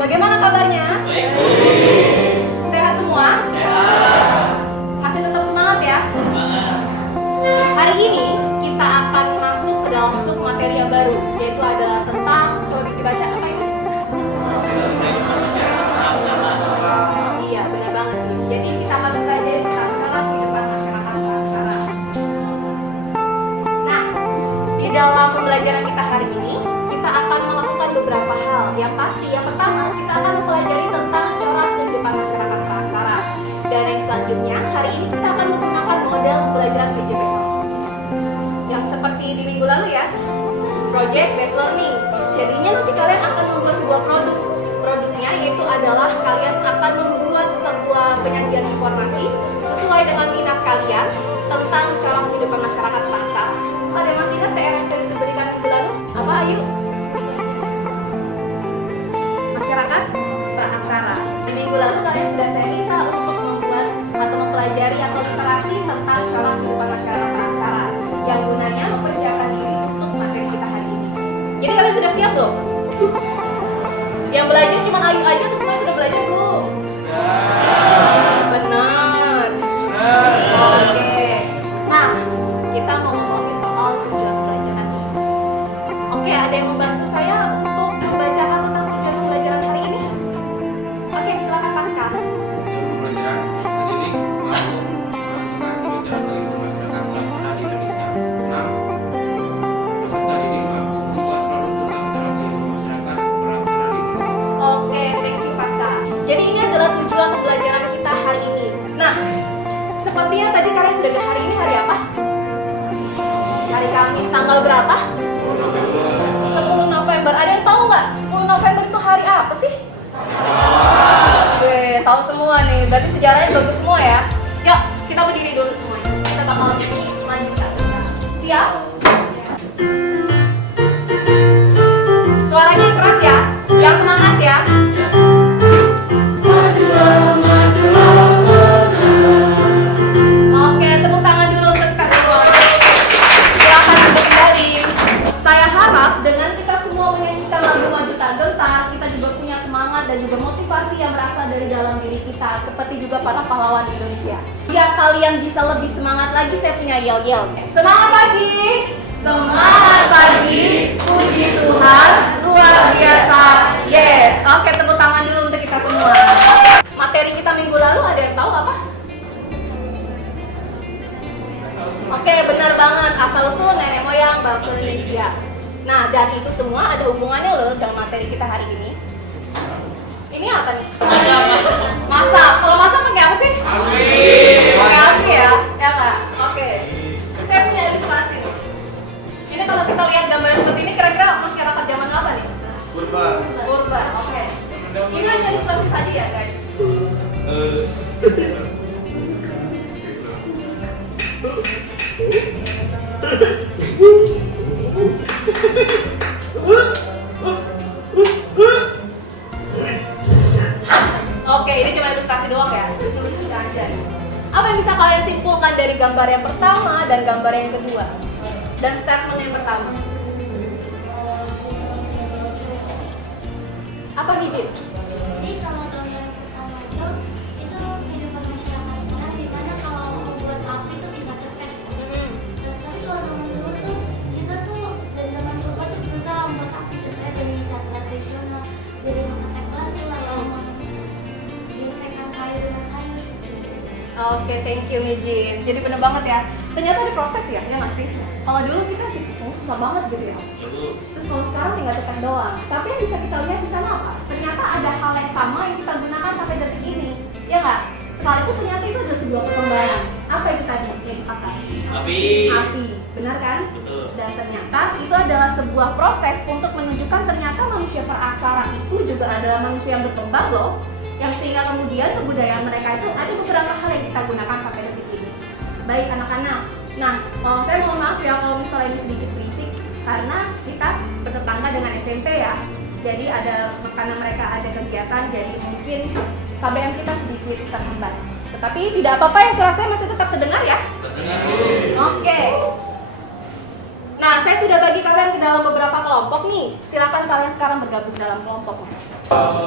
Bagaimana kabarnya? Sehat semua? Sehat. Masih tetap semangat ya? Semangat. Hari ini kita akan masuk ke dalam sub materi yang baru, yaitu adalah tentang, coba dibaca apa ini? Iya, benar banget. Jadi kita akan belajar tentang cara kehidupan masyarakat beraksara. Nah, di dalam pembelajaran kita hari ini, kita akan melakukan beberapa hal. Yang pasti, yang pertama, kita akan mempelajari tentang corak kehidupan masyarakat beraksara. Dan yang selanjutnya, hari ini kita akan menggunakan model pembelajaran PJBL. Yang seperti di minggu lalu ya, Project Based Learning. Jadinya nanti kalian akan membuat sebuah produk. Produknya yaitu adalah kalian akan membuat sebuah penyajian informasi sesuai dengan minat kalian tentang corak kehidupan masyarakat beraksara. Ada yang masih ingat PR yang saya diberikan minggu lalu? Apa, ayo? Masyarakat beraksara. Di minggu lalu kalian sudah saya minta untuk membuat atau mempelajari atau literasi tentang corak kehidupan masyarakat beraksara yang gunanya mempersiapkan diri untuk materi kita hari ini. Jadi kalian sudah siap belum? Yang belajar cuma Ayu aja atau semuanya sudah belajar belum? Benar. Oke. Nah, kita mau ngomongin soal tujuan pembelajaran ini. Oke, ada yang membantu saya untuk membacakan tentang tujuan pembelajaran hari ini? Oke, silakan Pascal. Pembelajaran sendiri mampu menentukan ciri cara kehidupan masyarakat beraksara di Indonesia. 6. Peserta didik mampu membuat produk tentang cara kehidupan masyarakat beraksara di Indonesia. Oke, thank you Pascal. Jadi ini adalah tujuan pembelajaran kita hari ini. Nah, sepertinya tadi kalian sudah lihat hari ini hari apa? Hari Kamis, tanggal berapa? 10 November. Ada yang tahu nggak? 10 November itu hari apa sih? Tahu semua nih. Berarti sejarahnya bagus semua ya. Yuk, kita berdiri dulu semuanya. Kita bakal nyanyi maju satu. Siap? Suaranya yang keras ya. Yang semangat ya. Oke, tepuk tangan dulu untuk kita semua. Silakan duduk kembali. Saya harap dengan kita semua menyanyikan lagu Maju Tak Gentar, kita juga punya semangat dan juga motivasi yang berasal dari dalam diri kita, seperti juga para pahlawan Indonesia. Biar kalian bisa lebih semangat lagi, saya punya yel-yel. Semangat pagi! Semangat pagi! Puji Tuhan, luar biasa! Yes! Oke, tepuk tangan dulu untuk kita semua. Materi kita minggu lalu ada yang tahu apa? Oke, benar banget. Asal-usul nenek moyang bangsa Indonesia. Nah, dan itu semua ada hubungannya loh dengan materi kita hari ini. Ini apa nih? Masak. Kalau masak pakai apa sih? Pakai api ya? Ya nggak? Oke. Saya punya ilustrasi nih. Ini kalau kita lihat gambar seperti ini, kira-kira masyarakat zaman apa nih? Purba. Oke. Ini hanya ilustrasi saja ya, guys. Oke, ini cuma ilustrasi doang ya. Lucu-lucu aja. Apa yang bisa kalian simpulkan dari gambar yang pertama dan gambar yang kedua? Dan statement yang pertama. Apa nih, Jin? Jadi kalau gambar pertama itu kehidupan masyarakat sekarang di mana kalau membuat api itu bisa cepet. Tapi kalau zaman dulu tuh kita tuh dari zaman dulu tuh berusaha membuat api cepet dari cara tradisional, dari memakai batu lah yang menyelesaikan kayu dengan kayu seperti itu. Oke, thank you Mijin. Jadi bener banget ya. Ternyata ada proses ya nggak sih? Kalau dulu kita susah banget gitu ya. Terus kalau sekarang tinggal tekan doang. Tapi yang bisa kita lihat di sana apa? Ternyata ada hal yang sama yang kita gunakan sampai detik ini. Ya nggak? Sekalipun ternyata itu adalah sebuah perkembangan. Apa yang kita dipakai? Api. Api, benar kan? Betul. Dan ternyata itu adalah sebuah proses untuk menunjukkan ternyata manusia praksara itu juga adalah manusia yang berkembang loh. Yang sehingga kemudian kebudayaan mereka itu ada beberapa hal yang kita gunakan sampai detik ini. Baik anak-anak. Nah, saya mohon maaf ya kalau misalnya ini sedikit berisik karena kita bertetangga dengan SMP ya. Jadi ada karena mereka ada kegiatan, jadi mungkin KBM kita sedikit terhambat. Tetapi tidak apa-apa ya, suara saya masih tetap terdengar ya. Oke. Nah, saya sudah bagi kalian ke dalam beberapa kelompok nih. Silakan kalian sekarang bergabung dalam kelompoknya.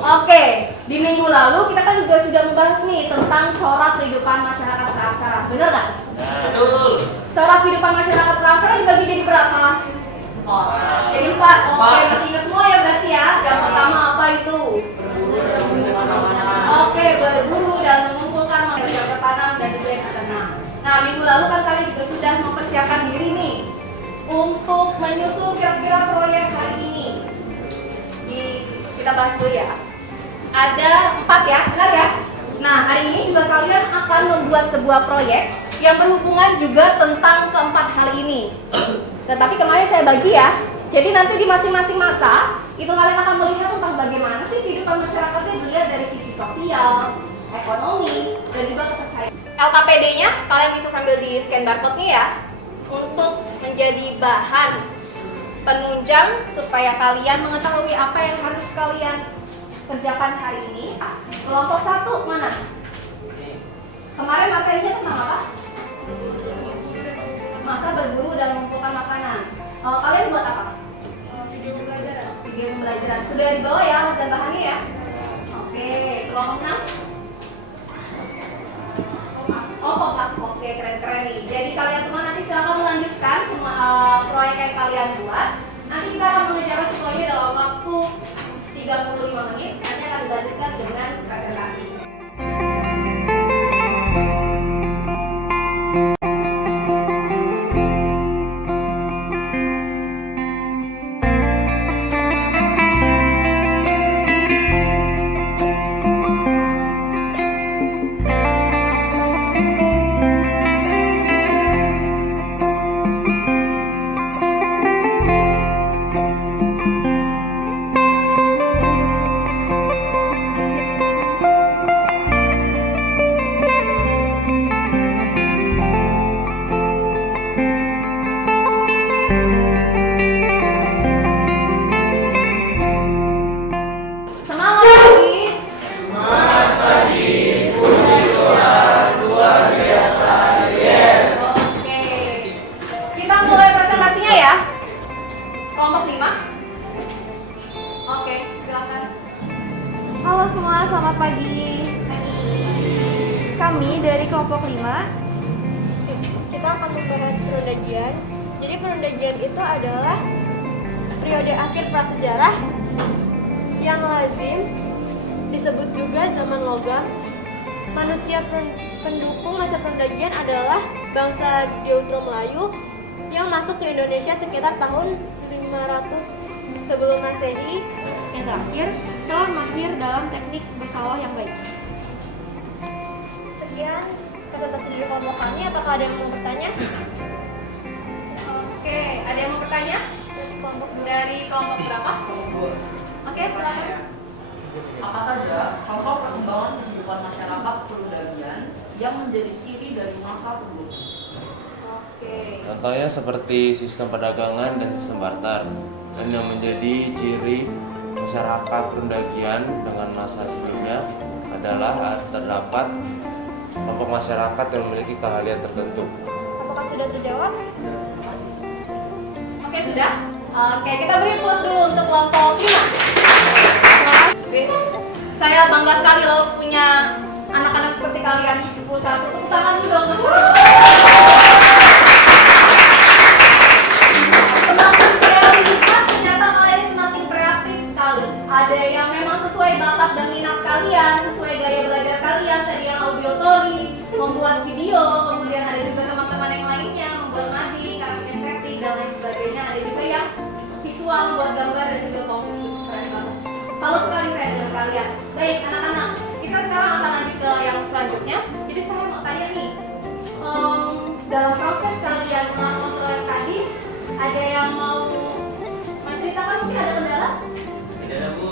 Oke, di minggu lalu kita kan juga sudah membahas nih tentang corak kehidupan masyarakat praksara. Benar nggak? Betul. Corak kehidupan masyarakat praksara dibagi jadi berapa? Oh, jadi 4. Oke, masih ingat semua ya berarti ya. Yang pertama apa itu? Oke, berburu dan mengumpulkan mengajar bertanam dan juga yang tertanam. Nah, minggu lalu kan kami juga sudah mempersiapkan diri nih untuk menyusun kira-kira proyek hari ini. Kita bahas dulu ya. Ada 4 ya, benar ya? Nah, hari ini juga kalian akan membuat sebuah proyek yang berhubungan juga tentang keempat hal ini. Tetapi kemarin saya bagi ya. Jadi nanti di masing-masing masa itu kalian akan melihat tentang bagaimana sih kehidupan masyarakatnya dilihat dari sisi sosial, ekonomi, dan juga kepercayaan. LKPD-nya kalian bisa sambil di scan barcode-nya ya untuk menjadi bahan penunjang supaya kalian mengetahui apa yang harus kalian kerjakan hari ini. Kelompok 1 mana? Kemarin materinya tentang apa? Masa berburu dan mengumpulkan makanan. Kalian buat apa? Video pembelajaran. Video pembelajaran. Sudah dibawa ya dan bahannya ya? Oke, kelompok 6. Oke, keren-keren nih. Jadi kalian semua nanti silakan melanjutkan semua proyek yang kalian buat. Nanti kita akan mengerjakan semuanya dalam waktu 35 menit. Nanti akan dilanjutkan dengan presentasi. Halo semua, selamat pagi. Kami dari kelompok 5 kita akan membahas perundajian. Jadi perundajian itu adalah periode akhir prasejarah yang lazim disebut juga zaman logam. Manusia pendukung masa perundajian adalah bangsa Deutero Melayu yang masuk ke Indonesia sekitar tahun 500 sebelum Masehi. Yang terakhir, telah mahir dalam teknik bersawah yang baik. Sekian presentasi dari kelompok kami. Apakah ada yang mau bertanya? Oke, ada yang mau bertanya? Dari kelompok berapa? Oke, silakan. Apa saja contoh perkembangan kehidupan masyarakat perundajian yang menjadi ciri dari masa sebelumnya? Oke. Contohnya seperti sistem perdagangan dan sistem barter. Dan yang menjadi ciri masyarakat perundajian dengan masa sebelumnya adalah terdapat kelompok masyarakat yang memiliki keahlian tertentu. Apakah sudah terjawab? Oke, sudah. Oke, kita beri plus dulu untuk kelompok 5. Saya bangga sekali loh punya anak-anak seperti kalian 71. Tepuk tangan dulu dong. Semakin saya lihat ternyata kalian ini semakin kreatif sekali. Ada yang memang sesuai bakat dan minat kalian, sesuai gaya belajar kalian. Tadi yang audiotori, membuat Baik, anak-anak, kita sekarang akan lanjut ke yang selanjutnya. Jadi saya mau tanya nih, dalam proses kalian melakukan proyek tadi, ada yang mau menceritakan mungkin ada kendala? Tidak ada Bu.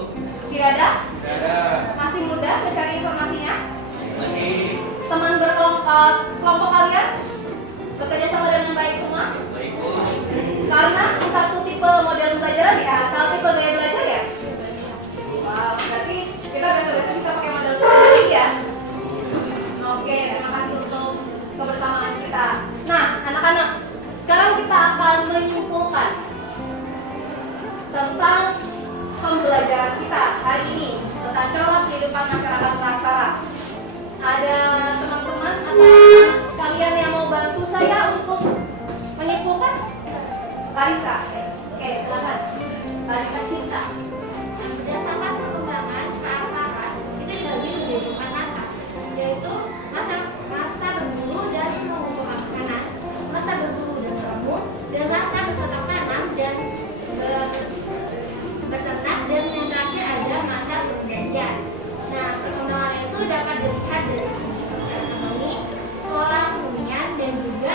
Tidak ada? Tidak ada. Masih mudah mencari informasinya? Masih. Teman kelompok kalian bekerja sama dengan baik semua? Baik Bu. Karena satu tipe model pembelajaran ya, satu tipe gaya belajar ya? Wow, berarti kita biasa-biasa bisa pakai model seperti ini ya? Oke, terima kasih untuk kebersamaan kita. Nah, anak-anak, sekarang kita akan menyimpulkan tentang pembelajaran kita hari ini tentang corak kehidupan masyarakat Selasara. Ada teman-teman atau anak kalian yang mau bantu saya untuk menyimpulkan? Larissa, oke silakan. Larissa Cinta. Berdasarkan perkembangan keasaran itu dibagi menjadi 4 masa, yaitu masa berburu dan mengumpulkan makanan, masa berburu dan bertemu, dan masa bercocok tanam dan beternak, dan yang terakhir ada masa perundingan. Nah, perkembangan itu dapat dilihat dari segi sosial ekonomi, pola hunian, dan juga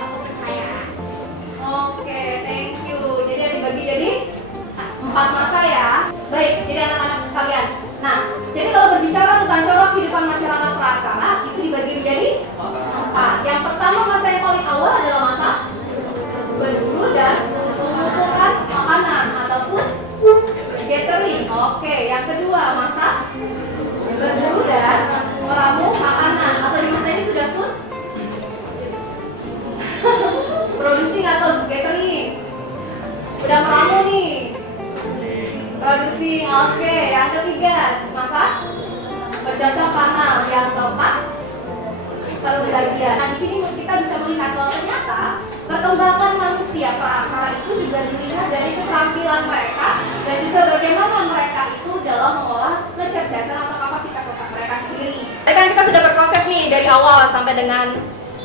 kepercayaan. Oke, thank you. Jadi ada dibagi jadi 4 masa ya. Baik, jadi anak-anak sekalian. Nah, jadi kalau berbicara tentang corak kehidupan masyarakat Prasara itu dibagi menjadi 4. Yang pertama masa yang paling awal adalah masa berburu dan mengumpulkan makanan atau food gathering. Oke, yang kedua masa berburu dan meramu makanan atau di masa ini sudah food producing atau gathering. Udah meramu nih. Producing. Oke, yang ketiga masa bercocok tanam. Yang keempat perundagian. Nah, di sini kita bisa melihat bahwa ternyata perkembangan manusia Prasara itu juga dilihat dari keterampilan mereka dan juga bagaimana mereka itu dalam mengolah kecerdasan atau kapasitas otak mereka sendiri. Tadi kan kita sudah berproses nih dari awal sampai dengan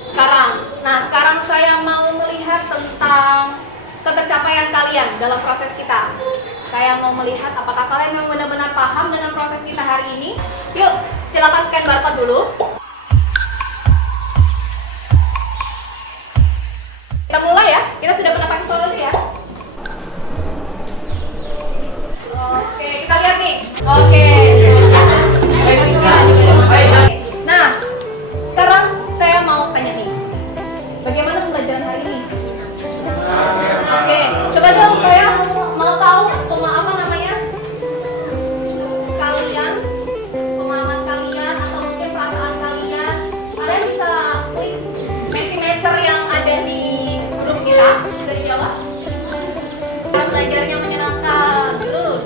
sekarang. Nah, sekarang saya mau melihat tentang ketercapaian kalian dalam proses kita. Saya mau melihat apakah kalian memang benar-benar paham dengan proses kita hari ini. Yuk, silakan scan barcode dulu. Kita mulai ya. Kita sudah pernah pakai soal itu ya. Oke, kita lihat nih. Oke, baik pikiran juga ada masalah. Nah, sekarang saya mau tanya nih. Bagaimana pembelajaran hari ini? Oke, coba dong saya mau tahu apa namanya? Kalian, pemahaman kalian atau mungkin perasaan kalian. Kalian bisa klik Mentimeter yang ada di grup kita. Bisa dijawab? Cara belajar yang menyenangkan. Terus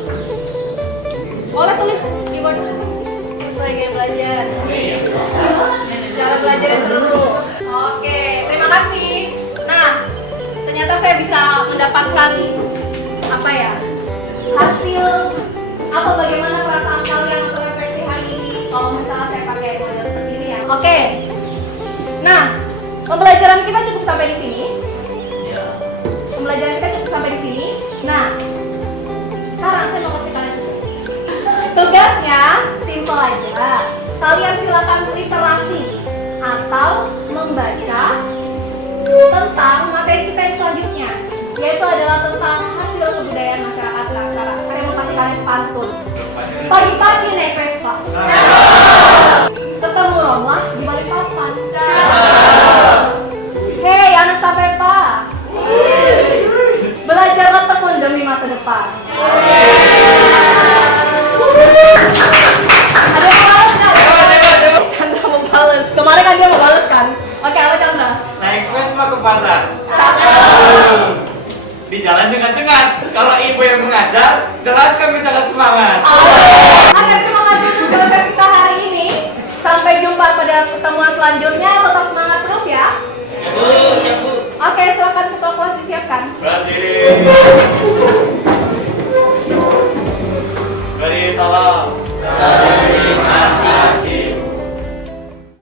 boleh tulis di board sesuai gaya belajar. Cara belajarnya seru. Oke, terima kasih. Nah, ternyata saya bisa mendapatkan apa ya? Hasil apa bagaimana perasaan kalian untuk refleksi hari ini kalau misalnya saya pakai model seperti ini ya. Oke. Nah, pembelajaran kita cukup sampai di sini. Pembelajaran kita cukup sampai di sini. Nah, sekarang saya mau kasih kalian tugas. Tugasnya simple aja. Kalian silakan literasi atau membaca tentang materi kita yang selanjutnya, yaitu adalah tentang hasil kebudayaan masyarakat Prasara. Saya mau kasih kalian pantun. Pagi-pagi naik Vespa, ketemu Roma di balik papan. Hei anak Sapepa, belajarlah tekun demi masa depan. Ada yang mau balas nggak? Chandra mau balas. Kemarin kan dia mau balas kan? Oke, apa Chandra? Naik Vespa ke pasar. Di jalan dengar-dengar, kalau ibu yang mengajar, jelas kami sangat semangat. Oke, terima kasih untuk proses kita hari ini. Sampai jumpa pada pertemuan selanjutnya. Tetap semangat terus ya. Ya Bu, siap Bu. Oke, silakan ketua kelas disiapkan. Berdiri. Beri salam.